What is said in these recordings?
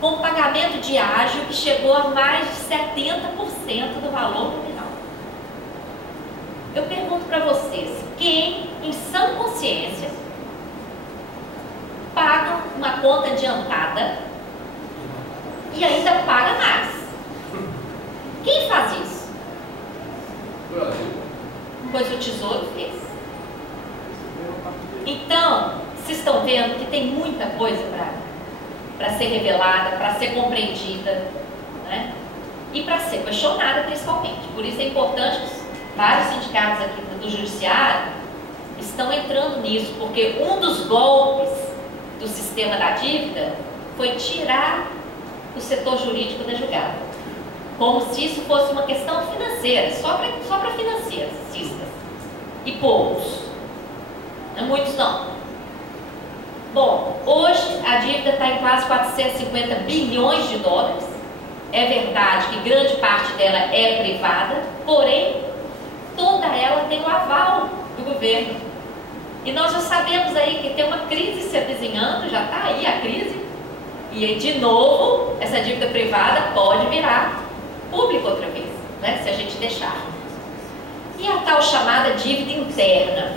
com pagamento de ágio que chegou a mais de 70% do valor nominal. Eu pergunto para vocês, quem, em sã consciência, paga uma conta adiantada e ainda paga mais? Quem faz isso? Pois o Tesouro fez. Então, vocês estão vendo que tem muita coisa para ser revelada, para ser compreendida, né? E para ser questionada principalmente. Por isso é importante que vários sindicatos aqui do judiciário estão entrando nisso, porque um dos golpes do sistema da dívida foi tirar o setor jurídico da jogada, como se isso fosse uma questão financeira, só para financistas e poucos, não muitos não. Bom, hoje a dívida está em quase 450 bilhões de dólares. É verdade que grande parte dela é privada, porém toda ela tem o aval do governo. E nós já sabemos aí que tem uma crise se avizinhando, já está aí a crise, e de novo essa dívida privada pode virar pública outra vez, né, se a gente deixar. E a tal chamada dívida interna.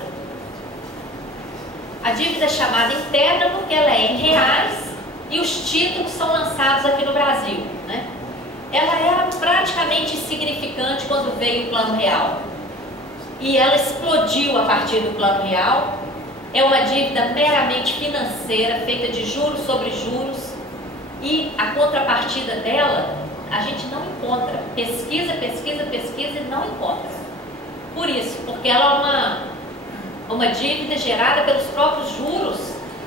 A dívida é chamada interna porque ela é em reais e os títulos são lançados aqui no Brasil, né? Ela era praticamente insignificante quando veio o Plano Real. E ela explodiu a partir do Plano Real. É uma dívida meramente financeira, feita de juros sobre juros. E a contrapartida dela, a gente não encontra. Pesquisa e não encontra. Por isso, porque ela é uma dívida gerada pelos próprios juros,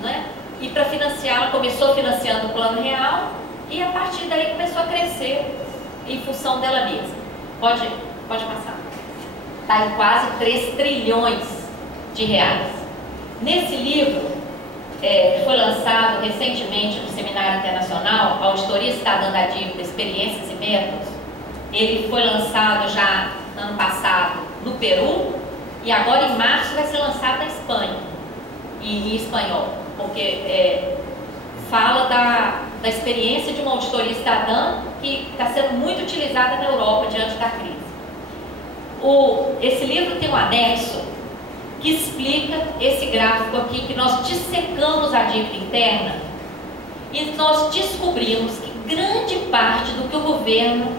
né? E para financiar, ela começou financiando o Plano Real e a partir daí começou a crescer em função dela mesma. Pode passar. Está em quase 3 trilhões de reais. Nesse livro, que foi lançado recentemente no Seminário Internacional, Auditoria Cidadã da Dívida, Experiências e Métodos, ele foi lançado já ano passado no Peru e agora em março vai ser lançado na Espanha, em espanhol, porque fala da experiência de uma auditoria cidadã que está sendo muito utilizada na Europa diante da crise. Esse livro tem um anexo que explica esse gráfico aqui, que nós dissecamos a dívida interna e nós descobrimos que grande parte do que o governo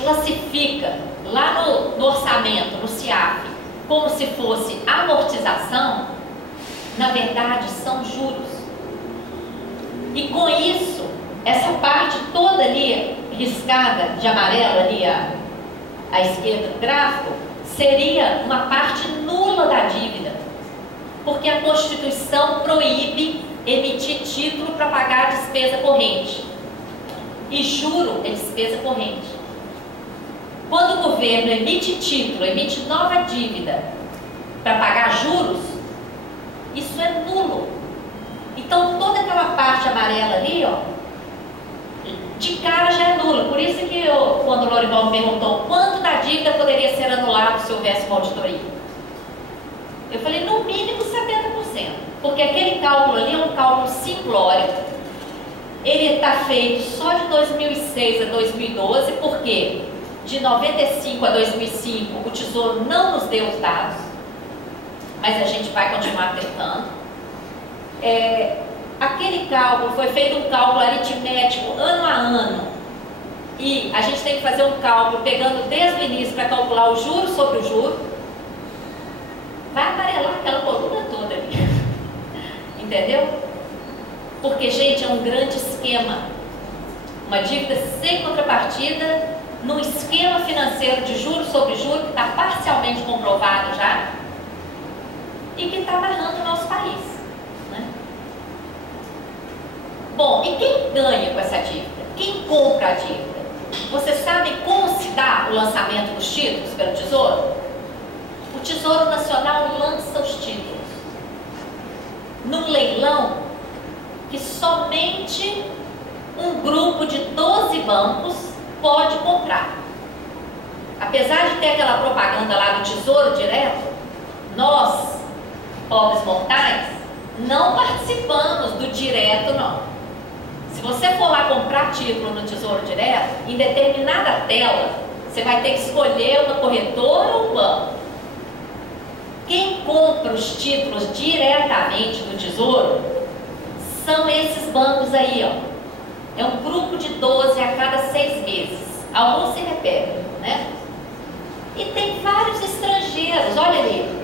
classifica lá no orçamento, no CIAF, como se fosse amortização, na verdade são juros. E com isso, essa parte toda ali, riscada de amarelo ali à esquerda do gráfico, seria uma parte nula da dívida, porque a Constituição proíbe emitir título para pagar a despesa corrente. E juro é despesa corrente. Quando o governo emite título, emite nova dívida para pagar juros, isso é nulo. Então toda aquela parte amarela ali, ó, de cara já é nula. Por isso que quando o Lorival me perguntou quanto da dívida poderia ser anulado se houvesse uma auditoria, eu falei no mínimo 70%, porque aquele cálculo ali é um cálculo simplório. Ele está feito só de 2006 a 2012, porque de 95 a 2005 o Tesouro não nos deu os dados, mas a gente vai continuar tentando. Aquele cálculo foi feito um cálculo aritmético ano a ano e a gente tem que fazer um cálculo pegando desde o início para calcular o juro sobre o juro. Vai amarelar aquela coluna toda ali. Entendeu? Porque, gente, é um grande esquema. Uma dívida sem contrapartida num esquema financeiro de juros sobre juros que está parcialmente comprovado já e que está amarrando o nosso país, né? Bom, e quem ganha com essa dívida? Quem compra a dívida? Você sabe como se dá o lançamento dos títulos pelo Tesouro? O Tesouro Nacional lança os títulos num leilão que somente um grupo de 12 bancos pode comprar. Apesar de ter aquela propaganda lá do Tesouro Direto, nós, pobres mortais, não participamos do direto, não. Se você for lá comprar título no Tesouro Direto, em determinada tela, você vai ter que escolher uma corretora ou um banco. Quem compra os títulos diretamente do Tesouro são esses bancos aí, ó. É um grupo de 12 a cada 6 meses. Alguns se repetem, né? E tem vários estrangeiros, olha ali.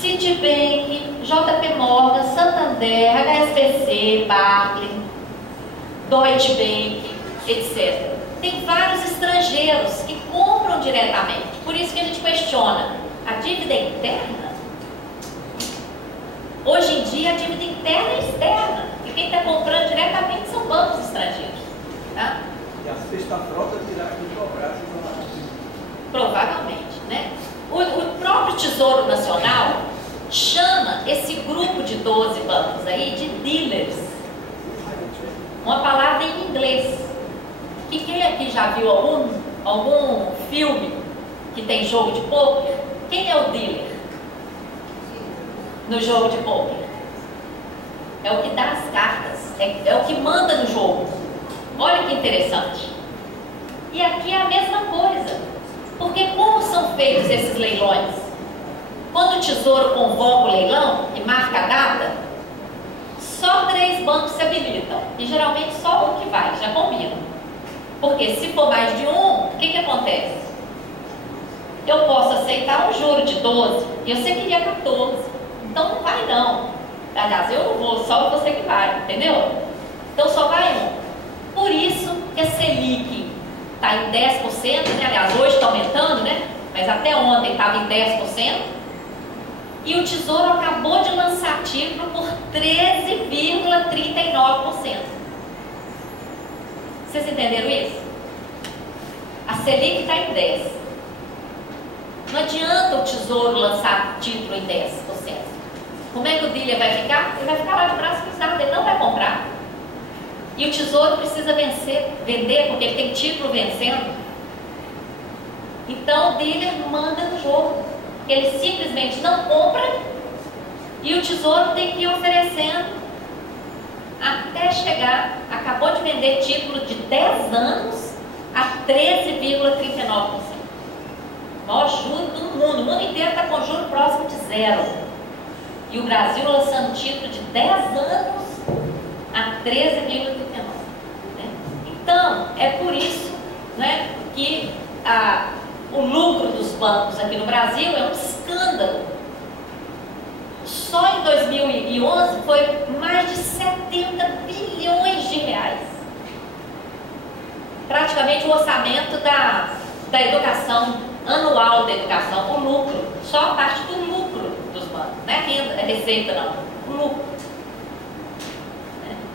Citibank, JP Morgan, Santander, HSBC, Barclays, Deutsche Bank, etc. Tem vários estrangeiros que compram diretamente. Por isso que a gente questiona a dívida interna. Hoje em dia, a dívida interna e externa. E quem está comprando diretamente são bancos estrangeiros. Tá? E a sexta frota tirar aqui do braço. Provavelmente, né? O próprio Tesouro Nacional chama esse grupo de 12 bancos aí de dealers. Uma palavra em inglês. Que quem aqui já viu algum filme que tem jogo de pôquer? Quem é o dealer no jogo de pôquer? É o que dá as cartas, é o que manda no jogo. Olha que interessante. E aqui é a mesma coisa. Porque como são feitos esses leilões? Quando o Tesouro convoca o leilão e marca a data, só 3 bancos se habilitam. E geralmente só um que vai, já combinam. Porque se for mais de um, o que acontece? Eu posso aceitar um juro de 12 e você queria 14. Então não vai não. Aliás, eu não vou, só você que vai, entendeu? Então só vai um. Por isso que a Selic está em 10%, né? Aliás, hoje está aumentando, né? Mas até ontem estava em 10%. E o Tesouro acabou de lançar título por 13,39%. Vocês entenderam isso? A Selic está em 10%. Não adianta o Tesouro lançar título em 10%. Como é que o dealer vai ficar? Ele vai ficar lá de braço cruzado, ele não vai comprar. E o Tesouro precisa vender, porque ele tem título vencendo. Então o dealer manda no jogo. Ele simplesmente não compra e o Tesouro tem que ir oferecendo até chegar. Acabou de vender título de 10 anos a 13,39%. O maior juro do mundo. O mundo inteiro está com juro próximo de zero. E o Brasil lançando título de 10 anos a 13,39%. Né? Então, é por isso, né, que o lucro dos bancos aqui no Brasil é um escândalo. Só em 2011 foi mais de 70 bilhões de reais. Praticamente o orçamento da educação, anual da educação, o lucro, só a parte do lucro dos bancos, não é renda, é receita não, o lucro.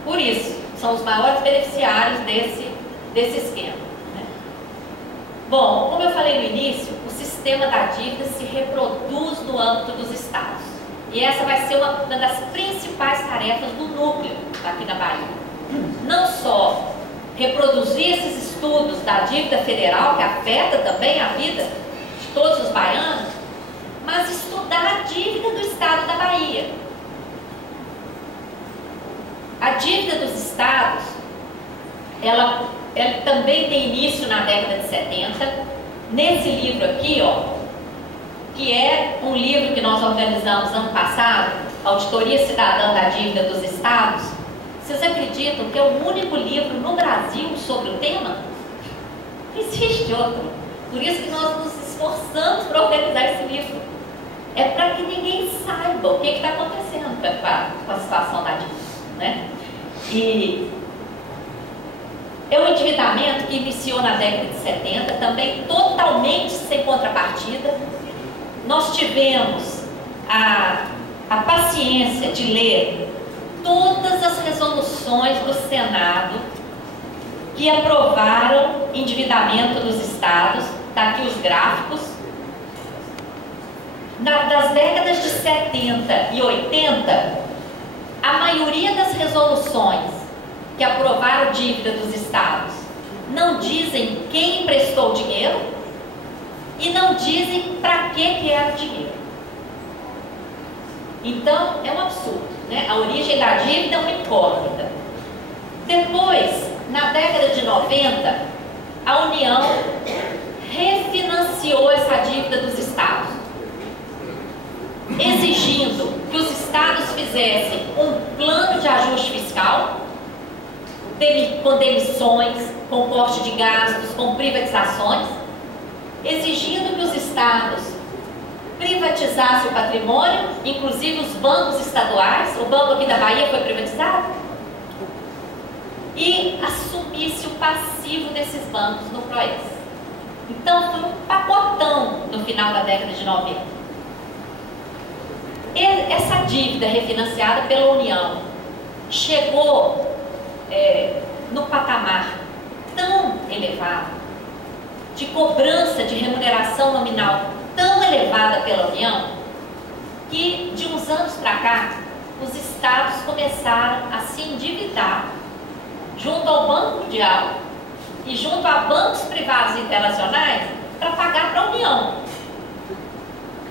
Por isso, são os maiores beneficiários desse esquema. Né? Bom, como eu falei no início, o sistema da dívida se reproduz no âmbito dos estados. E essa vai ser uma das principais tarefas do núcleo aqui na Bahia. Não só reproduzir esses estudos da dívida federal, que afeta também a vida de todos os baianos, mas estudar a dívida do estado da Bahia. A dívida dos estados, ela também tem início na década de 70. Nesse livro aqui, ó, que é um livro que nós organizamos ano passado, Auditoria Cidadã da Dívida dos Estados, vocês acreditam que é o único livro no Brasil sobre o tema? Não existe outro. Por isso que nós nos esforçamos para organizar esse livro. É para que ninguém saiba o que está acontecendo com a situação da dívida. Né? E é um endividamento que iniciou na década de 70, também totalmente sem contrapartida. Nós tivemos a paciência de ler todas as resoluções do Senado que aprovaram endividamento dos estados. Está aqui os gráficos. Das décadas de 70 e 80, a maioria das resoluções que aprovaram dívida dos estados não dizem quem emprestou o dinheiro e não dizem para que era o dinheiro. Então, é um absurdo, né? A origem da dívida é uma incógnita. Depois, 90, a União refinanciou essa dívida dos estados, exigindo que os estados fizessem um plano de ajuste fiscal, com demissões, com corte de gastos, com privatizações, exigindo que os estados privatizassem o patrimônio, inclusive os bancos estaduais. O banco aqui da Bahia foi privatizado, e assumisse o passivo desses bancos no PROES. Então foi um pacotão no final da década de 90. Essa dívida refinanciada pela União chegou no patamar tão elevado, de cobrança de remuneração nominal tão elevada pela União, que de uns anos para cá, os estados começaram a se endividar junto ao Banco Mundial e junto a bancos privados internacionais para pagar para a União.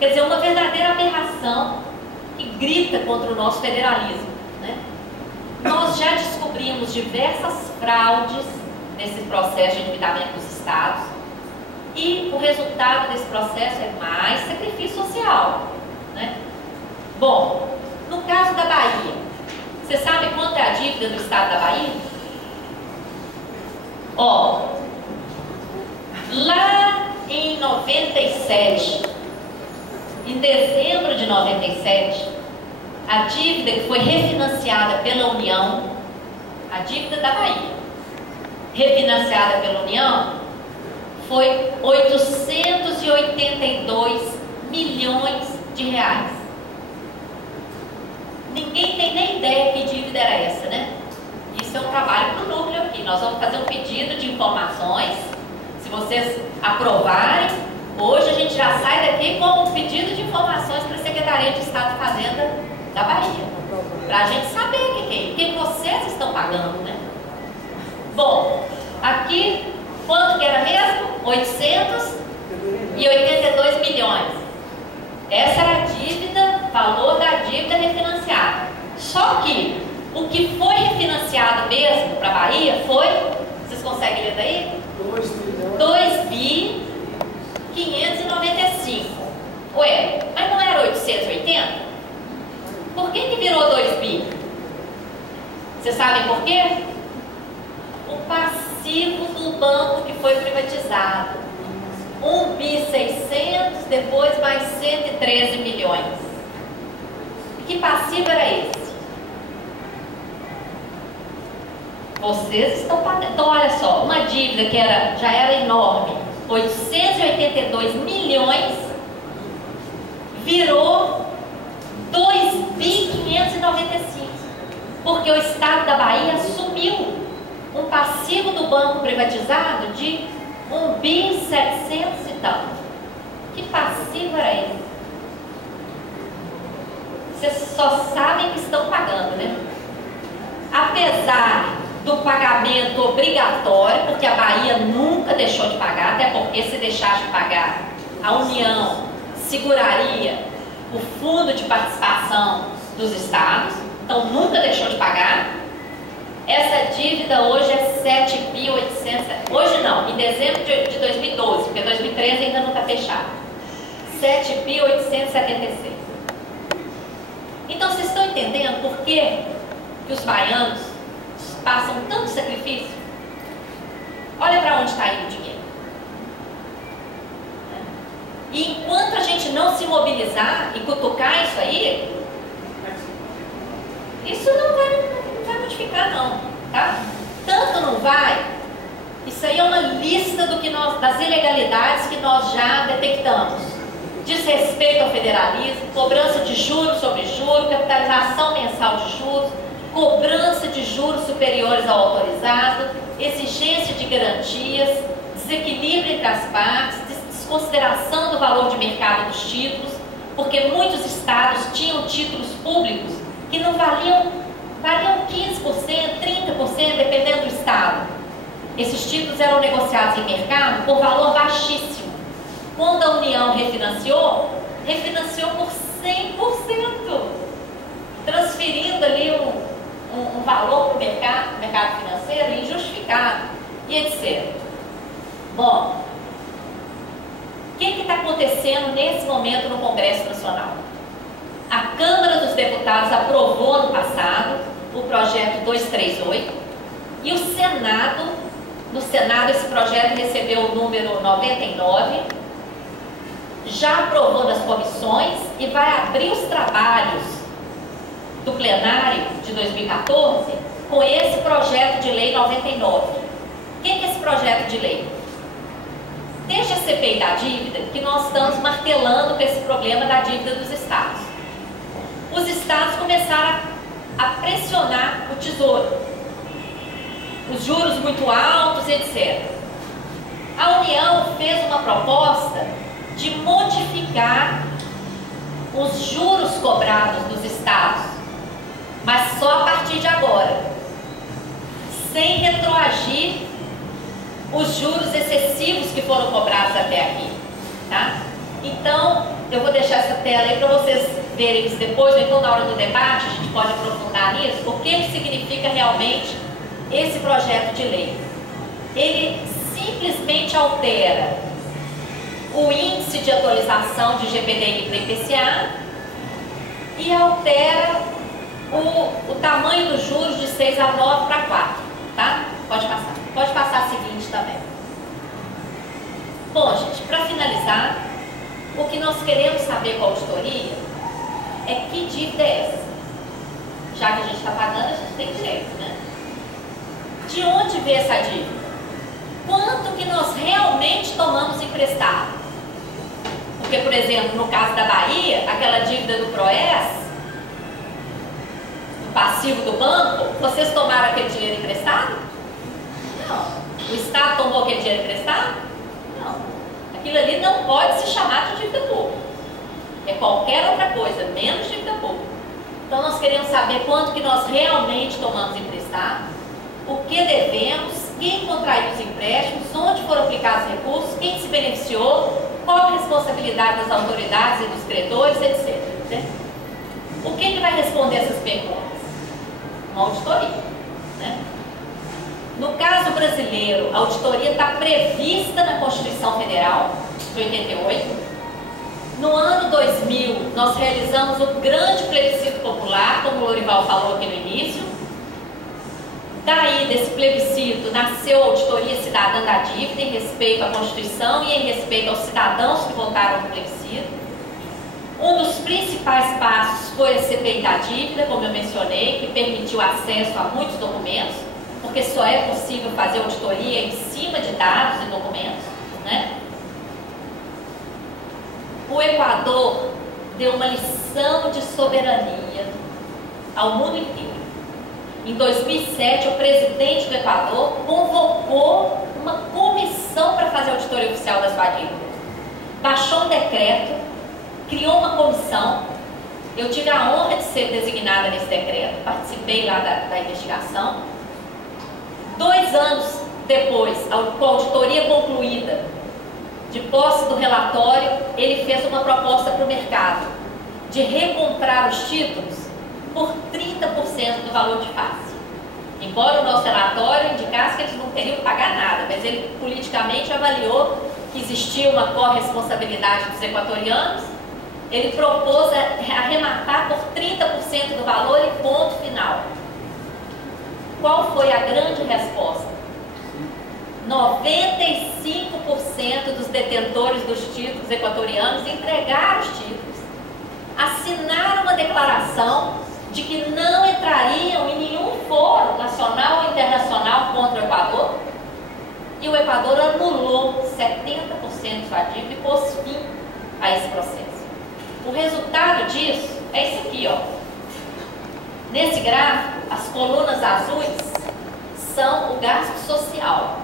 Quer dizer, uma verdadeira aberração que grita contra o nosso federalismo, né? Nós já descobrimos diversas fraudes nesse processo de endividamento dos estados, e o resultado desse processo é mais sacrifício social, né? Bom, no caso da Bahia, você sabe quanto é a dívida do estado da Bahia? Ó, lá em 97, em dezembro de 97, a dívida que foi refinanciada pela União, a dívida da Bahia, refinanciada pela União, foi 882 milhões de reais. Ninguém tem nem ideia que dívida era essa, né? Isso é um trabalho para o núcleo aqui. Nós vamos fazer um pedido de informações. Se vocês aprovarem, hoje a gente já sai daqui com um pedido de informações para a Secretaria de Estado de Fazenda da Bahia, para a gente saber o que vocês estão pagando, né? Bom, aqui, quanto que era mesmo? 882 milhões. Essa era a dívida, valor da dívida refinanciada. Só que o que foi refinanciado mesmo para a Bahia foi, vocês conseguem ler daí? 2.595. Ué, mas não era 880? Por que virou 2 bi? Vocês sabem por quê? O passivo do banco que foi privatizado. 1.600, depois mais 113 milhões. Que passivo era esse? Vocês estão pagando. Então, olha só, uma dívida que já era enorme, 882 milhões, virou 2.595, porque o Estado da Bahia assumiu um passivo do banco privatizado de 1.700 e tal. Que passivo era esse? Vocês só sabem que estão pagando, né? Apesar do pagamento obrigatório, porque a Bahia nunca deixou de pagar, até porque se deixasse de pagar, a União seguraria o fundo de participação dos estados, então nunca deixou de pagar. Essa dívida hoje é 7.800, hoje não, em dezembro de 2012, porque 2013 ainda não está fechado, 7.876. Então vocês estão entendendo por que os baianos passam tanto sacrifício? Olha para onde está indo o dinheiro. E enquanto a gente não se mobilizar e cutucar isso aí, isso não vai modificar não, tá? Tanto não vai, isso aí é uma lista das ilegalidades que nós já detectamos. Desrespeito ao federalismo, cobrança de juros sobre juros, capitalização mensal de juros, cobrança de juros superiores ao autorizado, exigência de garantias, desequilíbrio entre as partes, desconsideração do valor de mercado dos títulos, porque muitos estados tinham títulos públicos que não valiam 15%, 30%, dependendo do estado. Esses títulos eram negociados em mercado por valor baixíssimo. Quando a União refinanciou por 100%, transferindo ali um valor para o mercado financeiro injustificado. e etc. Bom, o que está acontecendo nesse momento no Congresso Nacional? A Câmara dos Deputados aprovou no passado o projeto 238 e o Senado, no Senado esse projeto recebeu o número 99, já aprovou nas comissões e vai abrir os trabalhos do plenário de 2014 com esse projeto de lei 99. O que é esse projeto de lei? Desde a CPI da dívida, que nós estamos martelando com esse problema da dívida dos estados. Os estados começaram a pressionar o Tesouro, os juros muito altos, etc. A União fez uma proposta de modificar os juros cobrados dos estados, mas só a partir de agora, sem retroagir os juros excessivos que foram cobrados até aqui, tá? Então, eu vou deixar essa tela aí para vocês verem isso depois, ou então na hora do debate a gente pode aprofundar nisso, o que significa realmente esse projeto de lei. Ele simplesmente altera o índice de atualização de GPDI para IPCA e altera o tamanho dos juros de 6 a 9 para 4, tá? Pode passar. Pode passar a seguinte também. Bom, gente, para finalizar, o que nós queremos saber com a auditoria é que dívida é essa. Já que a gente está pagando, a gente tem direito, né? De onde veio essa dívida? Quanto que nós realmente tomamos emprestado? Porque, por exemplo, no caso da Bahia, aquela dívida do PROES, do passivo do banco, vocês tomaram aquele dinheiro emprestado? Não. O Estado tomou aquele dinheiro emprestado? Não. Aquilo ali não pode se chamar de dívida pública. É qualquer outra coisa, menos dívida pública. Então nós queremos saber quanto que nós realmente tomamos emprestado, o que devemos, quem contraiu os empréstimos, onde foram aplicados os recursos, quem se beneficiou, qual a responsabilidade das autoridades e dos credores, etc. Né? O que vai responder essas perguntas? Uma auditoria, né? No caso brasileiro, a auditoria está prevista na Constituição Federal de 88. No ano 2000, nós realizamos o grande plebiscito popular, como o Lorival falou aqui no início. Daí, desse plebiscito, nasceu a Auditoria Cidadã da Dívida em respeito à Constituição e em respeito aos cidadãos que votaram no plebiscito. Um dos principais passos foi a CPI da dívida, como eu mencionei, que permitiu acesso a muitos documentos, porque só é possível fazer auditoria em cima de dados e documentos, né? O Equador deu uma lição de soberania ao mundo inteiro. Em 2007, o presidente do Equador convocou uma comissão para fazer a auditoria oficial da sua dívida. Baixou um decreto, criou uma comissão. Eu tive a honra de ser designada nesse decreto, participei lá da investigação. 2 anos depois, com a auditoria concluída, de posse do relatório, ele fez uma proposta para o mercado de recomprar os títulos por 30% do valor de face. Embora o nosso relatório indicasse que eles não teriam que pagar nada, mas ele politicamente avaliou que existia uma corresponsabilidade dos equatorianos, ele propôs arrematar por 30% do valor e ponto final. Qual foi a grande resposta? 95% dos detentores dos títulos equatorianos entregaram os títulos, assinaram uma declaração de que não entrariam em nenhum fórum nacional ou internacional contra o Equador, e o Equador anulou 70% de sua dívida e pôs fim a esse processo. O resultado disso é isso aqui, ó. Nesse gráfico, as colunas azuis são o gasto social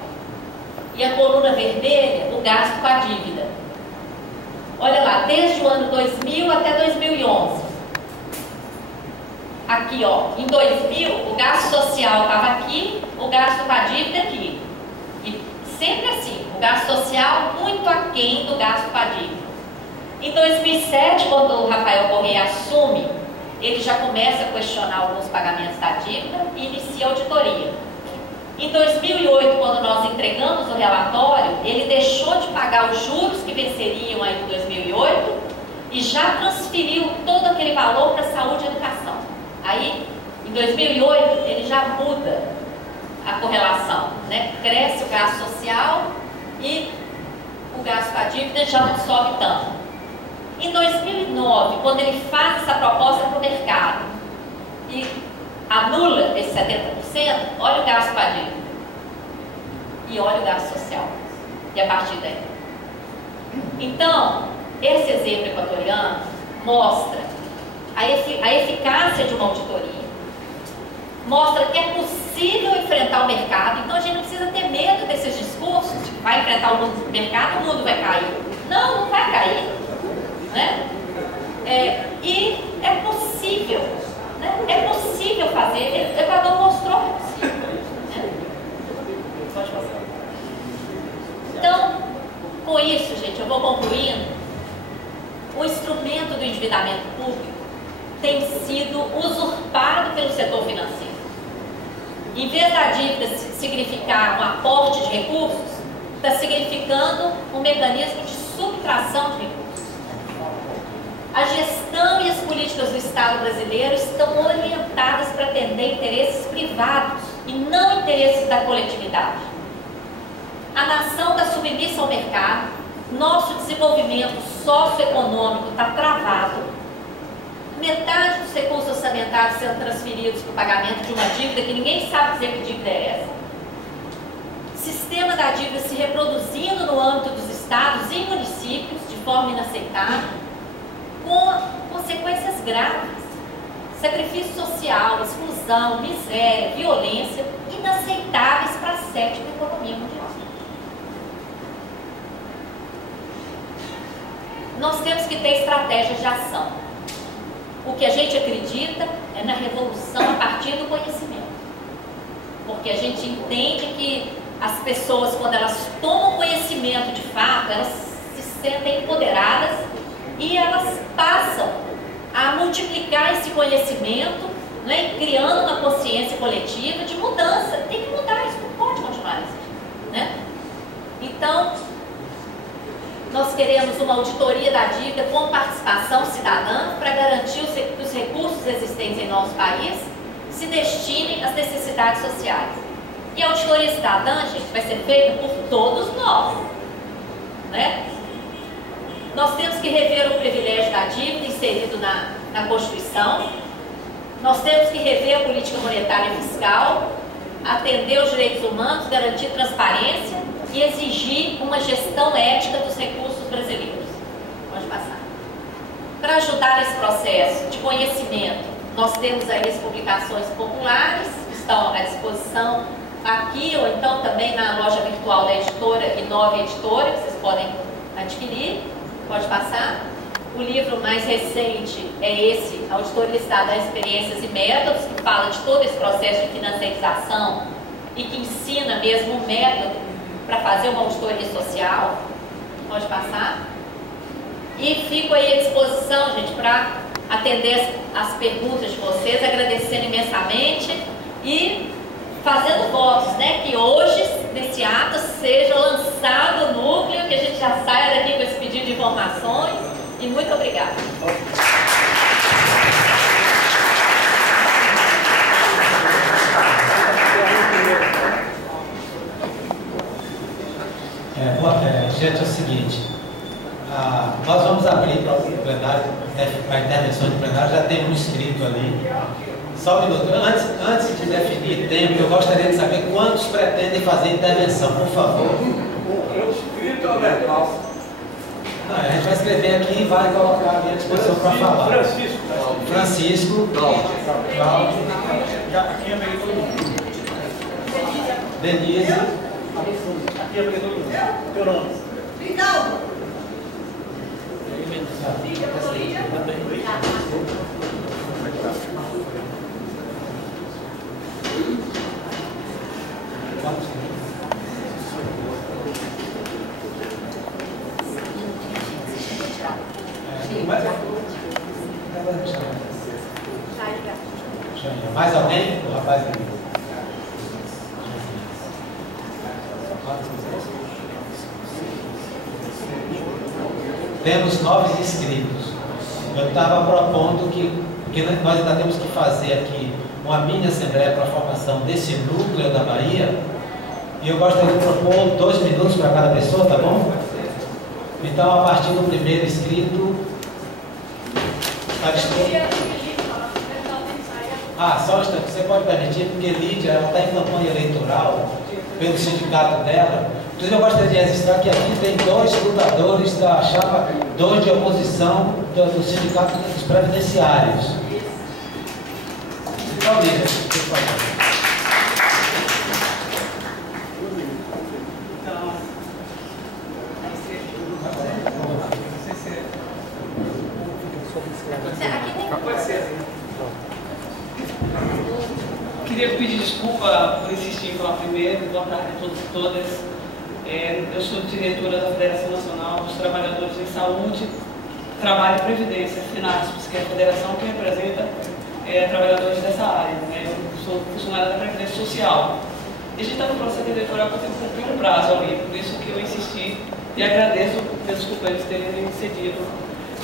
e a coluna vermelha, o gasto com a dívida. Olha lá, desde o ano 2000 até 2011. Aqui, ó, em 2000, o gasto social estava aqui, o gasto com a dívida aqui. E sempre assim, o gasto social muito aquém do gasto com a dívida. Em 2007, quando o Rafael Correia assume, ele já começa a questionar alguns pagamentos da dívida e inicia a auditoria. Em 2008, quando nós entregamos no relatório, ele deixou de pagar os juros que venceriam aí em 2008 e já transferiu todo aquele valor para saúde e educação. Aí, em 2008, ele já muda a correlação, né? Cresce o gasto social e o gasto com a dívida já não sobe tanto. Em 2009, quando ele faz essa proposta para o mercado e anula esse 70%, olha o gasto com a dívida e olha o gasto social. E a partir daí. Então, esse exemplo equatoriano mostra a eficácia de uma auditoria, mostra que é possível enfrentar o mercado. Então a gente não precisa ter medo desses discursos de que vai enfrentar o mercado, o mundo vai cair. Não, não vai cair, né? E é possível, né? É possível fazer. O Equador mostrou que é possível, né? Pode passar. Então, com isso, gente, eu vou concluindo. O instrumento do endividamento público tem sido usurpado pelo setor financeiro. Em vez da dívida significar um aporte de recursos, está significando um mecanismo de subtração de recursos. A gestão e as políticas do Estado brasileiro estão orientadas para atender interesses privados e não interesses da coletividade. A nação está submissa ao mercado, nosso desenvolvimento socioeconômico está travado. Metade dos recursos orçamentários sendo transferidos para o pagamento de uma dívida que ninguém sabe dizer que dívida é essa. Sistema da dívida se reproduzindo no âmbito dos estados e municípios de forma inaceitável, com consequências graves. Sacrifício social, exclusão, miséria, violência, inaceitáveis para a sétima economia mundial. Nós temos que ter estratégias de ação. O que a gente acredita é na revolução a partir do conhecimento. Porque a gente entende que as pessoas, quando elas tomam conhecimento de fato, elas se sentem empoderadas e elas passam a multiplicar esse conhecimento, né, criando uma consciência coletiva de mudança. Tem que mudar, isso não pode continuar assim, né? Então, nós queremos uma auditoria da dívida com participação cidadã para garantir que os recursos existentes em nosso país se destinem às necessidades sociais. E a auditoria cidadã, gente, vai ser feita por todos nós, né? Nós temos que rever o privilégio da dívida inserido na Constituição. Nós temos que rever a política monetária e fiscal, atender os direitos humanos, garantir transparência e exigir uma gestão ética dos recursos brasileiros. Pode passar. Para ajudar nesse processo de conhecimento, nós temos aí as publicações populares, que estão à disposição aqui ou então também na loja virtual da editora Inove Editora, que vocês podem adquirir. Pode passar. O livro mais recente é esse, Auditoria Cidadã, Experiências e Métodos, que fala de todo esse processo de financiarização e que ensina mesmo um método para fazer uma auditoria social. Pode passar. E fico aí à disposição, gente, para atender as perguntas de vocês, agradecendo imensamente e fazendo votos, né, que hoje, nesse ato, seja lançado o núcleo, que a gente já saia daqui com esse pedido de informações. E muito obrigada. Gente, é o seguinte, nós vamos abrir para o plenário, para a intervenção de plenário, já tem um inscrito ali. Só um minuto, antes de definir tempo, eu gostaria de saber quantos pretendem fazer intervenção, por favor. O inscrito é verbal. Não, a gente vai escrever aqui e vai colocar à minha disposição para falar. Francisco. Cláudio. Aqui é meio todo mundo. Denise. Aqui é meio todo mundo. Teu nome? Ricardo. Mais alguém? O rapaz ali. Temos 9 inscritos. Eu estava propondo que nós ainda temos que fazer aqui uma mini assembleia para a formação desse núcleo da Bahia, e eu gostaria de propor 2 minutos para cada pessoa, tá bom? Então, a partir do primeiro inscrito, está disposto? Só um instante, você pode permitir, porque Lídia, ela está em campanha eleitoral pelo sindicato dela. Inclusive, eu gostaria de registrar que aqui tem 2 lutadores da chapa 2 de oposição do Sindicato dos Previdenciários. Então, Lídia, por favor. Queria pedir desculpa por insistir em falar primeiro. Boa tarde a todos e todas. Eu sou diretora da Federação Nacional dos Trabalhadores em Saúde, Trabalho e Previdência, FENASPES, que é a federação que representa trabalhadores dessa área. Eu sou funcionária da Previdência Social. E a gente está no processo eleitoral que eu tenho que cumprir um prazo ali, por isso que eu insisti e agradeço pelos companheiros terem cedido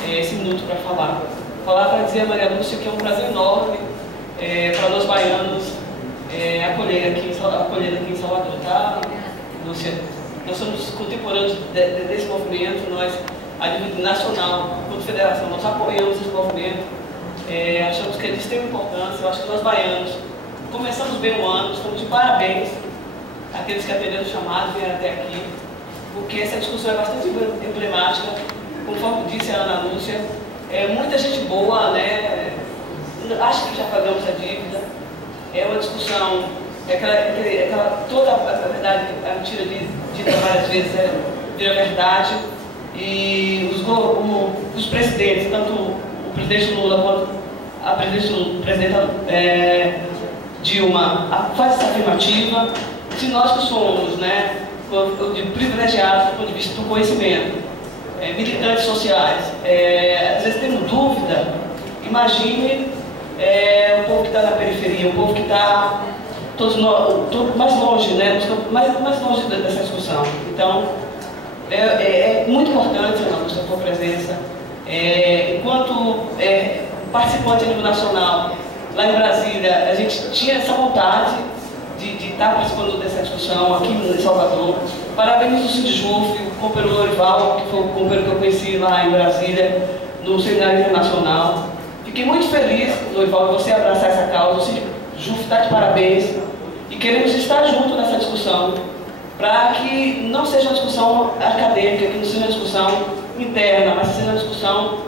esse minuto para falar. Falar para dizer a Maria Lúcia que é um prazer enorme para nós baianos acolher aqui em Salvador, tá, Lúcia? Nós somos contemporâneos desse movimento, nós, a nível nacional, como federação, nós apoiamos esse movimento, achamos que é de extrema importância. Eu acho que nós baianos começamos bem o ano, estamos de parabéns àqueles que atenderam o chamado, vieram até aqui, porque essa discussão é bastante emblemática, conforme disse a Ana Lúcia, muita gente boa, né? Acho que já pagamos a dívida. É uma discussão, toda a verdade, a mentira dita várias vezes vira verdade. E os presidentes, tanto o presidente Lula quanto a presidenta Dilma, faz essa afirmativa. Se nós que somos, né, privilegiados do ponto de vista do conhecimento, militantes sociais, às vezes temos dúvida, imagine o povo que está na periferia, o povo que está mais longe, né, mais longe dessa discussão. Então, é muito importante a sua presença. Enquanto participante a nível nacional, lá em Brasília, a gente tinha essa vontade de estar participando dessa discussão aqui em Salvador. Parabéns ao Sindjuf, o companheiro Lorival, que foi o companheiro que eu conheci lá em Brasília, no Seminário Internacional. Fiquei muito feliz, Lorival, de você abraçar essa causa. O Sindjuf está de parabéns e queremos estar junto nessa discussão, para que não seja uma discussão acadêmica, que não seja uma discussão interna, mas seja uma discussão,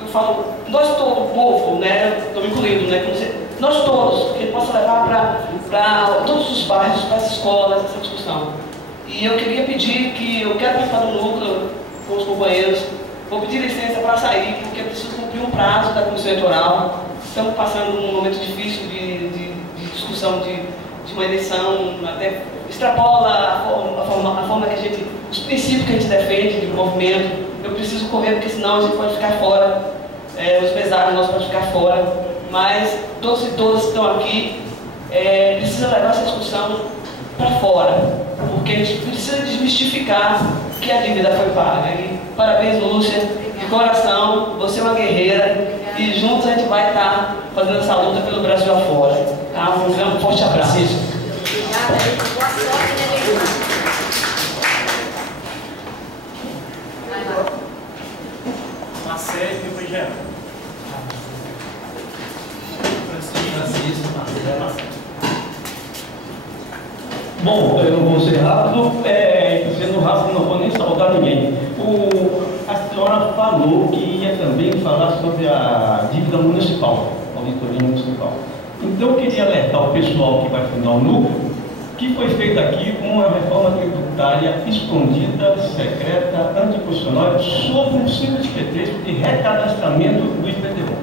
eu falo, nós todos, o povo, né, estou me incluindo, né, nós todos, que ele possa levar para todos os bairros, para as escolas, essa discussão. E eu queria pedir que eu quero participar do núcleo com os companheiros, vou pedir licença para sair, porque eu preciso cumprir um prazo da comissão eleitoral. Estamos passando um momento difícil de discussão de uma eleição, até extrapola a forma que a gente, os princípios que a gente defende de movimento. Eu preciso correr, porque senão a gente pode ficar fora, os pesados nós podemos ficar fora, mas todos e todas que estão aqui precisam levar essa discussão para fora, porque a gente precisa desmistificar que a dívida foi paga. E parabéns, Lúcia, de coração, você é uma guerreira, e juntos a gente vai estar fazendo essa luta pelo Brasil afora. Tá? Um forte abraço. Obrigada, boa sorte, né, Marcelo e o Rogério. Francisco, Marcelo. Bom, eu vou ser rápido, sendo rápido não vou nem saudar ninguém. A senhora falou que ia também falar sobre a dívida municipal, auditoria municipal. Então eu queria alertar o pessoal que vai fundar o núcleo, que foi feita aqui uma reforma tributária escondida, secreta, anticonstitucional, sobre um simples pretexto de recadastramento do IPTU.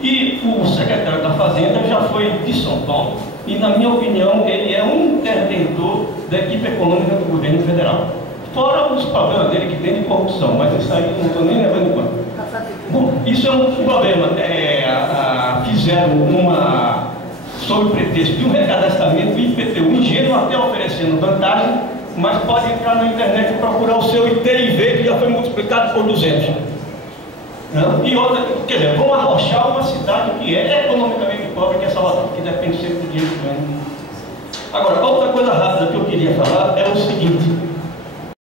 E o secretário da Fazenda já foi de São Paulo, e na minha opinião ele é um interventor da equipe econômica do governo federal. Fora os problemas dele que tem de corrupção, mas isso aí não estou nem levando em conta. Bom, isso é um problema. Fizeram sob o pretexto de um recadastramento do IPTU ingênuo, até oferecendo vantagem, mas pode entrar na internet e procurar o seu IT e ver que já foi multiplicado por 200. Não? E outra, quer dizer, vão arrochar uma cidade que é economicamente pobre, que é Salvador, que depende sempre do dinheiro que vem. Agora, outra coisa rápida que eu queria falar é o seguinte: